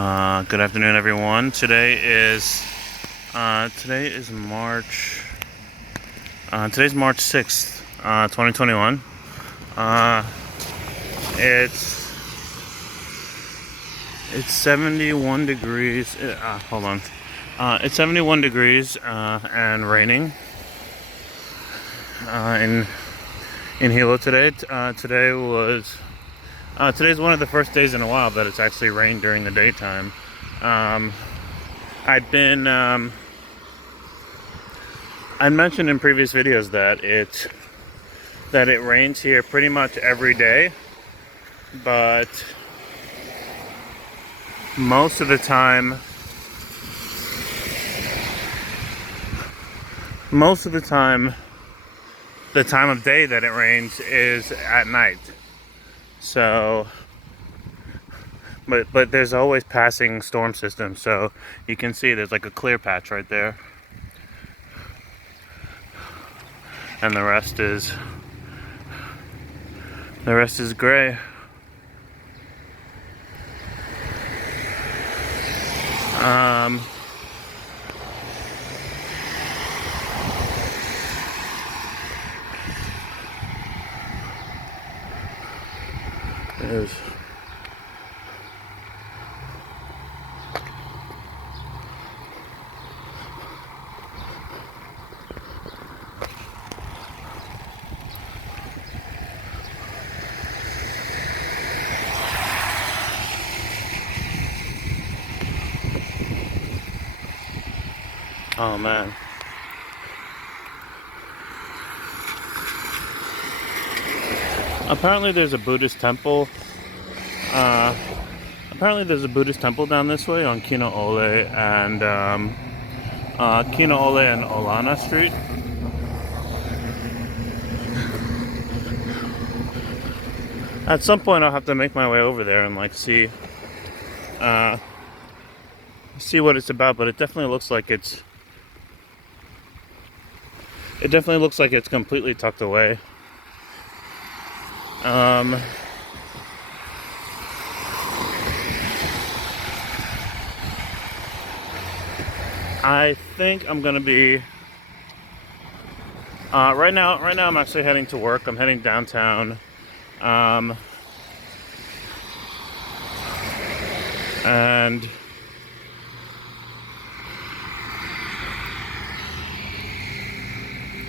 Good afternoon, everyone. Today is March. Today's March 6th, 2021. It's 71 degrees. Hold on. It's 71 degrees and raining in Hilo today. Today's one of the first days in a while that it's actually rained during the daytime. I mentioned in previous videos that it rains here pretty much every day, but most of the time the time of day that it rains is at night. So, but there's always passing storm systems, so you can see there's like a clear patch right there, and the rest is gray. There's oh man. Apparently there's a Buddhist temple. Down this way on Kinoole and Olana Street. At some point I'll have to make my way over there and like see what it's about, but it definitely looks like it's completely tucked away. I think I'm gonna be right now I'm actually heading to work. I'm heading downtown, and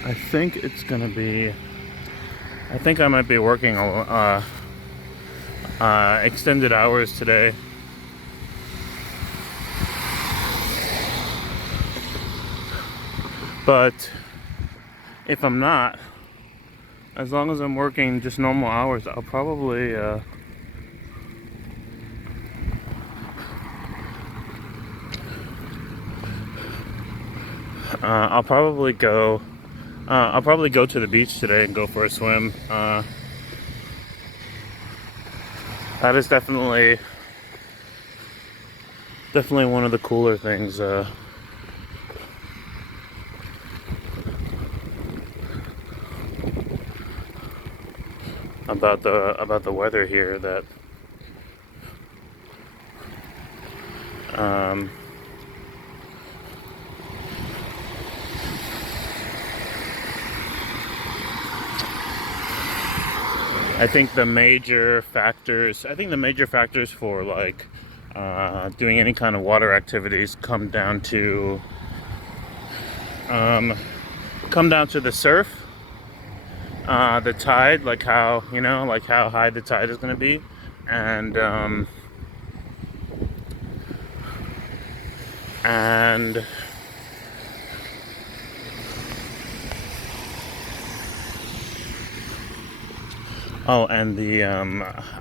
I think I might be working extended hours today. But if I'm not, as long as I'm working just normal hours, I'll probably go to the beach today and go for a swim. That is definitely one of the cooler things about the weather here, that I think the major factors for like doing any kind of water activities come down to the surf, the tide, like how high the tide is going to be, and the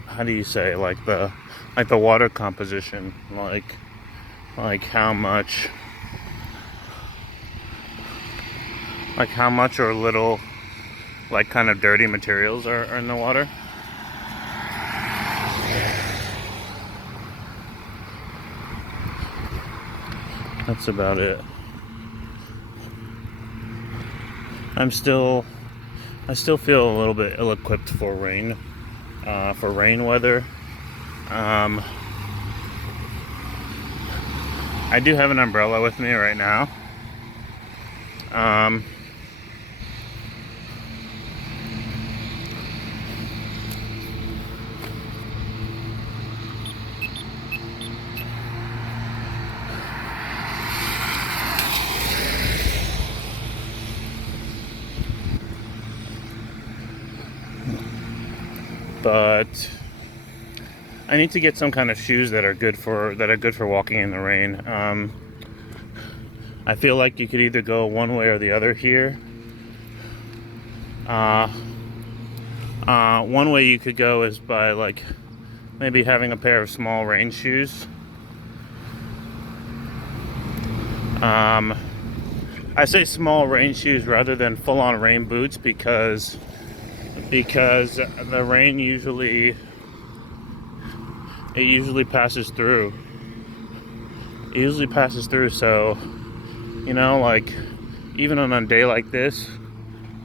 how do you say, like the water composition, like how much or little like kind of dirty materials are in the water. That's about it. I still feel a little bit ill-equipped for rain weather. I do have an umbrella with me right now. But I need to get some kind of shoes that are good for walking in the rain. I feel like you could either go one way or the other here. One way you could go is by like maybe having a pair of small rain shoes. I say small rain shoes rather than full-on rain boots because the rain usually passes through. It usually passes through, so you know, like even on a day like this,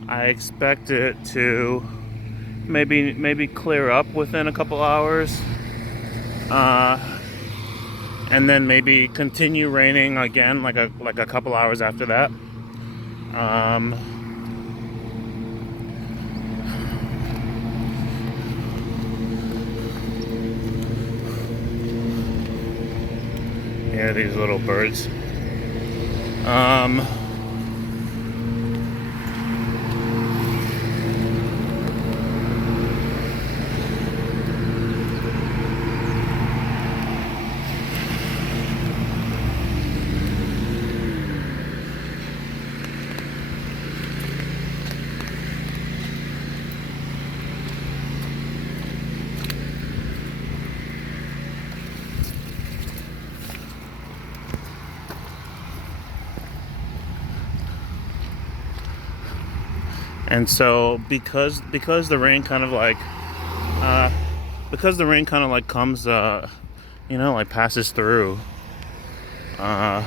I expect it to maybe clear up within a couple hours, and then maybe continue raining again like a couple hours after that. Here are these little birds. And so because the rain kind of like comes you know, like passes through, kind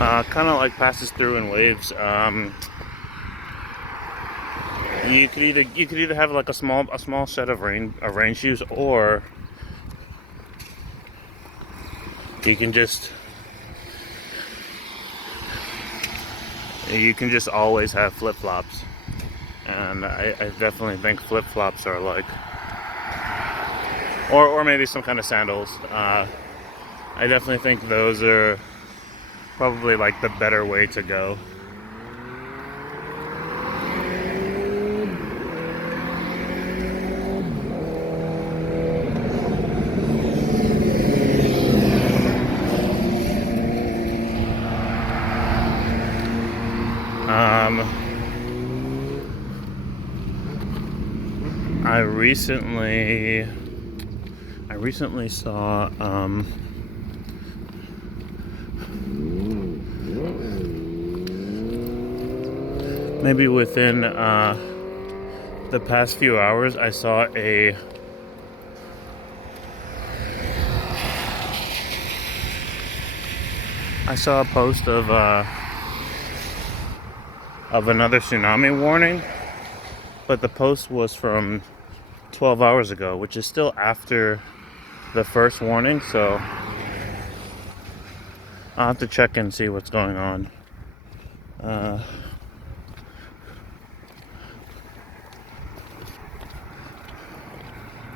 of like passes through in waves. You could either have like a small set of rain shoes, or you can just always have flip-flops. And I definitely think flip-flops are like, or maybe some kind of sandals. I definitely think those are probably like the better way to go. I recently saw maybe within the past few hours, I saw a post of another tsunami warning, but the post was from 12 hours ago, which is still after the first warning, so I'll have to check and see what's going on.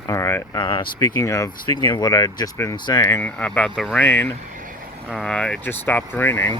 Alright, speaking of what I'd just been saying about the rain, it just stopped raining.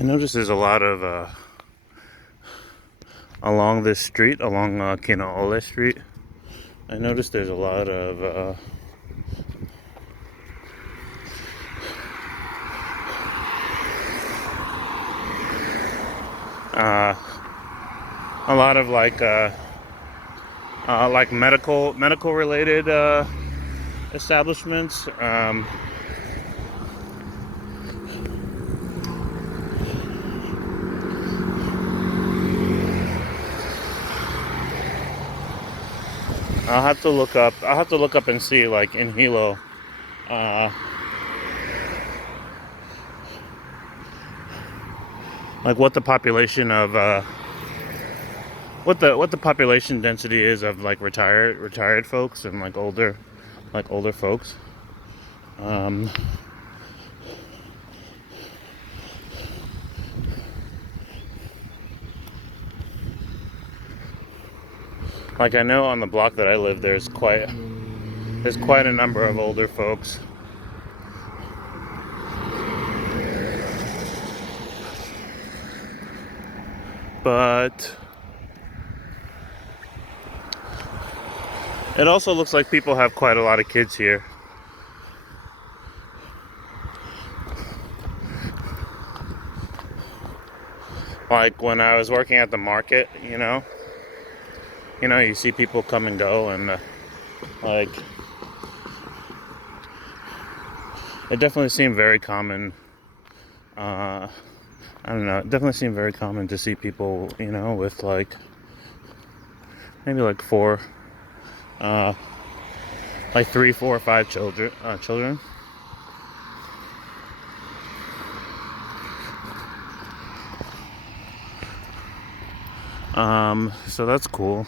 I noticed there's a lot of along this street, along Kinaole Street. I noticed there's a lot of like medical related establishments. I'll have to look up and see, like in Hilo, like what the population of what the population density is of like retired folks and like older folks. Like I know on the block that I live, there's quite a number of older folks. But it also looks like people have quite a lot of kids here. Like when I was working at the market, you see people come and go, and like it definitely seemed very common. I don't know. It definitely seemed very common to see people, with like maybe like like 3, 4, or 5 children. So that's cool.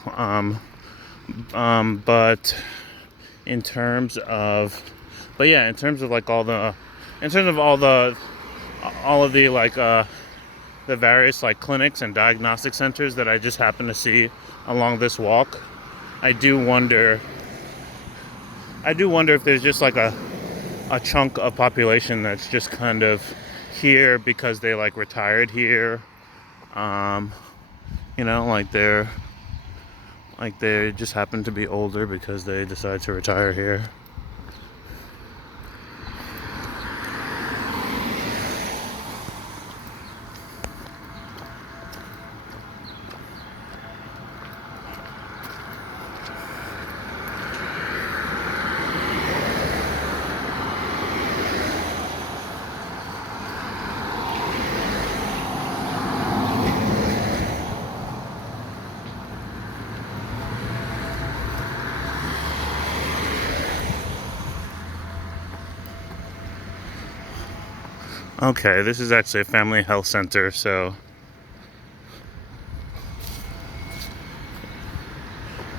But in terms of like all of the like the various like clinics and diagnostic centers that I just happen to see along this walk, I do wonder if there's just like a chunk of population that's just kind of here because they like retired here. Like they just happen to be older because they decide to retire here. Okay, this is actually a family health center,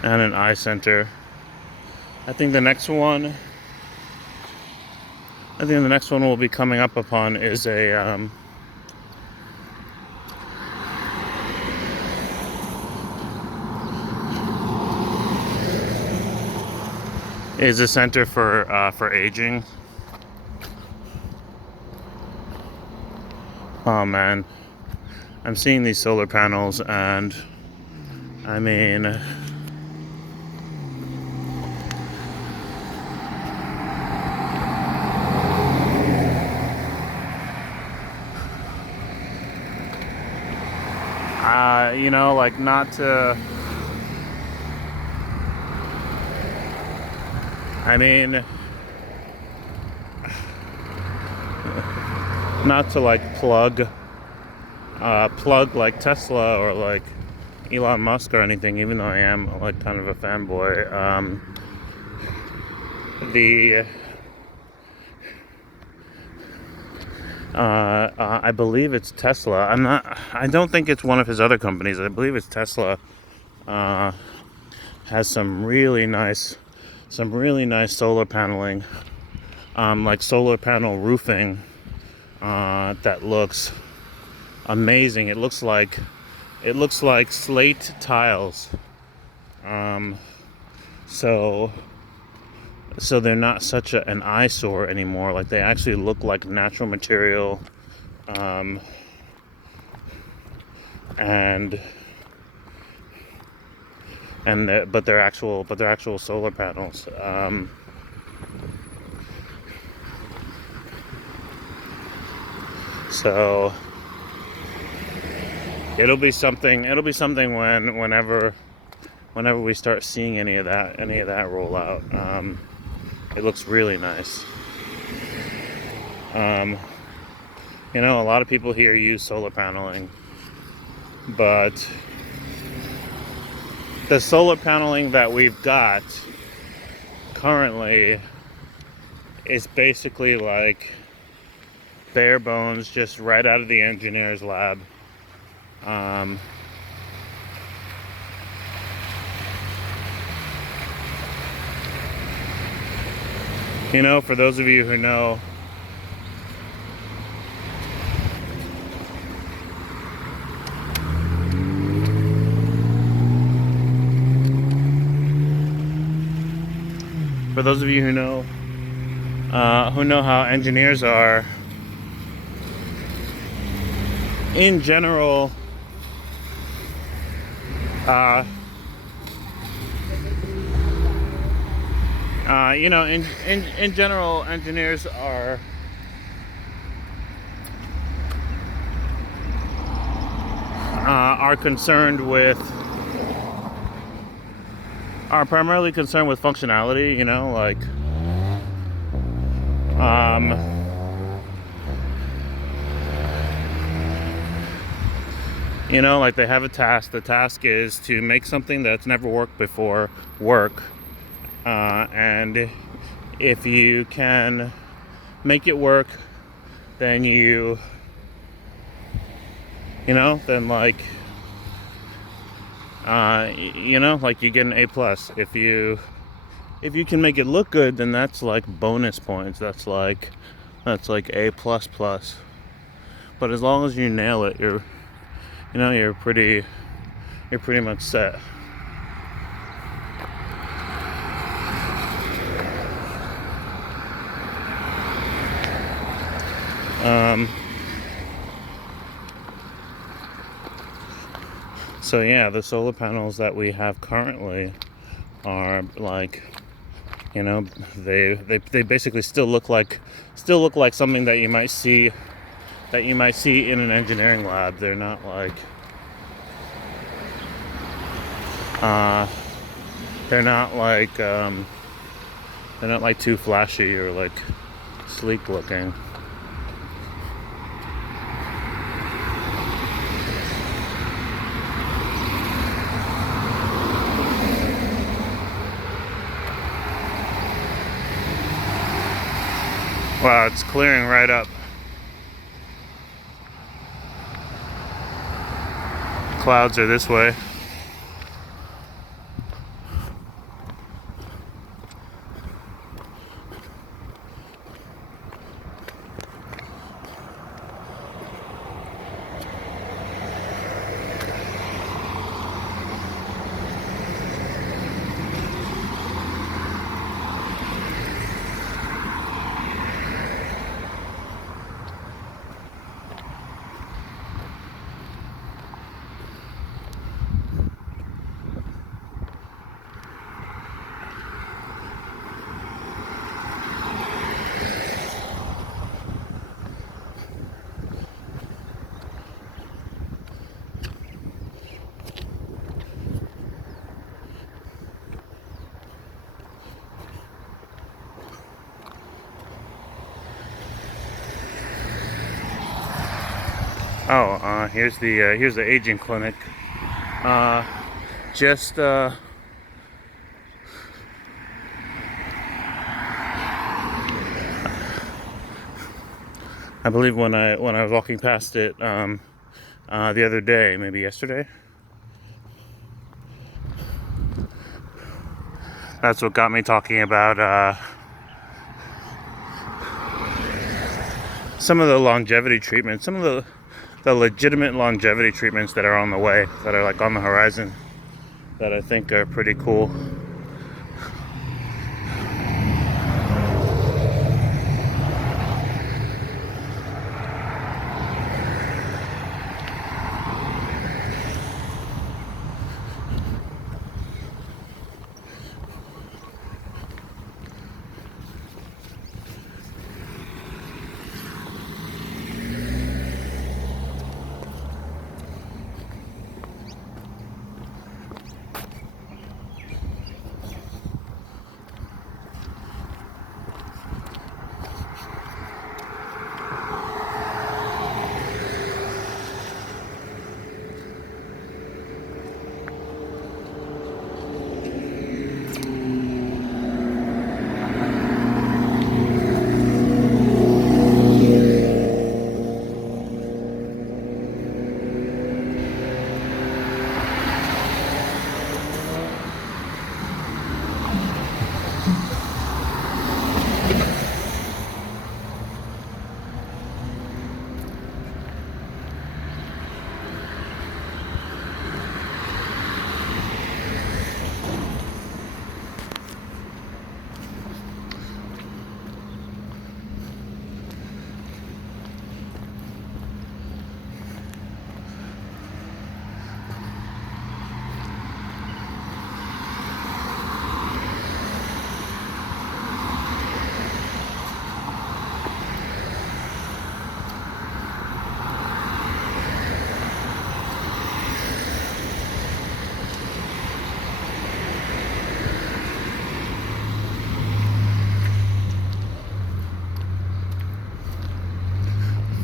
and an eye center. I think the next one we'll be coming up upon is a center for aging. Oh man, I'm seeing these solar panels, and I mean, like not to like plug like Tesla or like Elon Musk or anything, even though I am like kind of a fanboy. I believe it's Tesla. I don't think it's one of his other companies. I believe it's Tesla. Has some really nice solar paneling, like solar panel roofing, that looks amazing. It looks like slate tiles. So they're not such an eyesore anymore. Like they actually look like natural material, and but they're actual solar panels. So it'll be something whenever we start seeing any of that roll out. It looks really nice. A lot of people here use solar paneling, but the solar paneling that we've got currently is basically like bare bones, just right out of the engineer's lab. For those of you who know, how engineers are, in general, in general, engineers are primarily concerned with functionality. Like they have a task. The task is to make something that's never worked before work. And if you can make it work, then you get an A+. If you can make it look good, then that's like bonus points. That's like A++. But as long as you nail it, you're pretty much set. So yeah, the solar panels that we have currently are like, they basically still look like something that you might see in an engineering lab. They're not like too flashy or like sleek looking. Wow, it's clearing right up. Clouds are this way. Here's the aging clinic. I believe when I was walking past it the other day, maybe yesterday, that's what got me talking about some of the longevity treatments, some of the legitimate longevity treatments that are on the way, that are like on the horizon, that I think are pretty cool.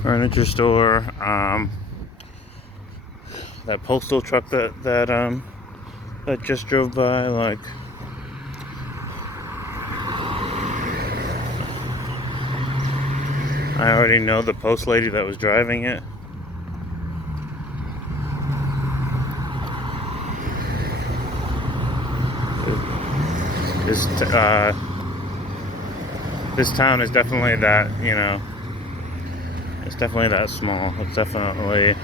furniture store. That postal truck that just drove by, like, I already know the post lady that was driving it. This town is definitely that, you know, it's definitely that small. It's definitely